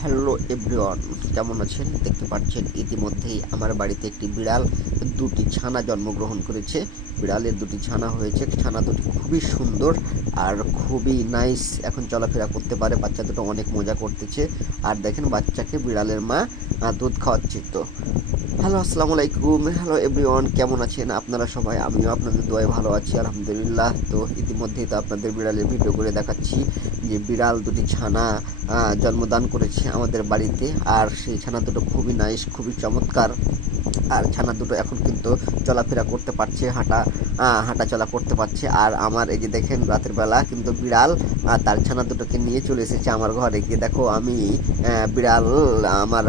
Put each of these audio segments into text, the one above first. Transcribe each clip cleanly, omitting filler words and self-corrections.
Hello everyone, কেমন আছেন? দেখতে পাচ্ছেন ইতিমধ্যেই আমার বাড়িতে একটি বিড়াল দুটি ছানা জন্মগ্রহণ করেছে। বিড়ালের দুটি ছানা হয়েছে, ছানা দুটি খুবই সুন্দর আর খুবই নাইস। এখন চলাফেরা করতে পারে, বাচ্চা দুটো অনেক মজা করতেছে। আর দেখেন বাচ্চাকে বিড়ালের মা দুধ খাওয়াচ্ছে। তো হ্যালো, আসসালামু আলাইকুম। হ্যালো এভরিওয়ান, কেমন আছেন আপনারা সবাই? আমিও আপনাদের দোয়ায় ভালো আছি, আলহামদুলিল্লাহ। তো ইতিমধ্যেই তো আপনাদের বিড়ালের ভিডিও করে দেখাচ্ছি যে বিড়াল দুটি ছানা জন্মদান করেছে আমাদের বাড়িতে। আর সেই ছানা দুটো খুবই নাইস, খুবই চমৎকার। আর ছানা দুটো এখন কিন্তু চলাফেরা করতে পারছে, হাঁটা চলা করতে পারছে। আর আমার এই যে দেখেন রাতের বেলা কিন্তু বিড়াল তার ছানা দুটোকে নিয়ে চলে এসেছে আমার ঘরে। গিয়ে দেখো আমি বিড়াল আমার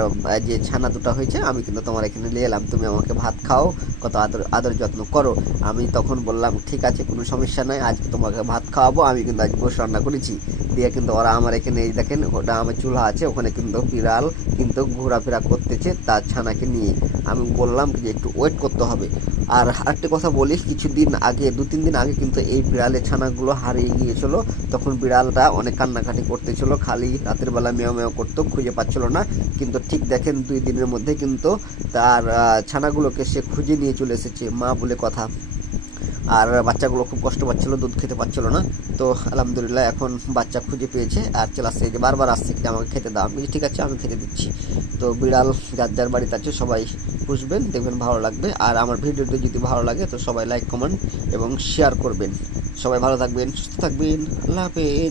যে ছানা দুটো হয়েছে আমি কিন্তু তোমার এখানে নিয়ে এলাম, তুমি আমাকে ভাত খাও, কত আদর আদর যত্ন করো। আমি তখন বললাম ঠিক আছে, কোনো সমস্যা নয়, আজকে তোমাকে ভাত খাওয়াবো। আমি কিন্তু আজ গোশ রান্না করেছি। দিয়ে কিন্তু ওরা আমার এখানে এই দেখেন, ওটা আমার চুলা আছে, ওখানে কিন্তু বিড়াল কিন্তু ঘোরাফেরা করতেছে তার ছানাকে নিয়ে। আমি বললাম যে একটু ওয়েট করতে হবে। আর আরেকটা কথা বলি, কিছুদিন আগে 2-3 দিন আগে কিন্তু এই বিড়ালের ছানাগুলো হারিয়ে গিয়েছিল। তখন বিড়ালটা অনেক কান্নাকাটি করতেছিল, খালি রাতের বেলা মেও মেও করতো, খুঁজে পাচ্ছিল না। কিন্তু ঠিক দেখেন 2 দিনের মধ্যে কিন্তু তার ছানাগুলোকে সে খুঁজে নিয়ে চলে এসেছে, মা বলে কথা। আর বাচ্চাগুলো খুব কষ্ট পাচ্ছিল, দুধ খেতে পাচ্ছিল না। তো আলহামদুলিল্লাহ এখন বাচ্চা খুঁজে পেয়েছে আর চলে আসছে, এই যে বারবার আসছে যে আমাকে খেতে দাও। আমি ঠিক আছে, আমি খেতে দিচ্ছি। তো বিড়াল যার যার বাড়িতে আছে সবাই পুষবেন, দেখবেন ভালো লাগবে। আর আমার ভিডিওটি যদি ভালো লাগে তো সবাই লাইক, কমেন্ট এবং শেয়ার করবেন। সবাই ভালো থাকবেন, সুস্থ থাকবেন। আল্লাহ হাফেজ।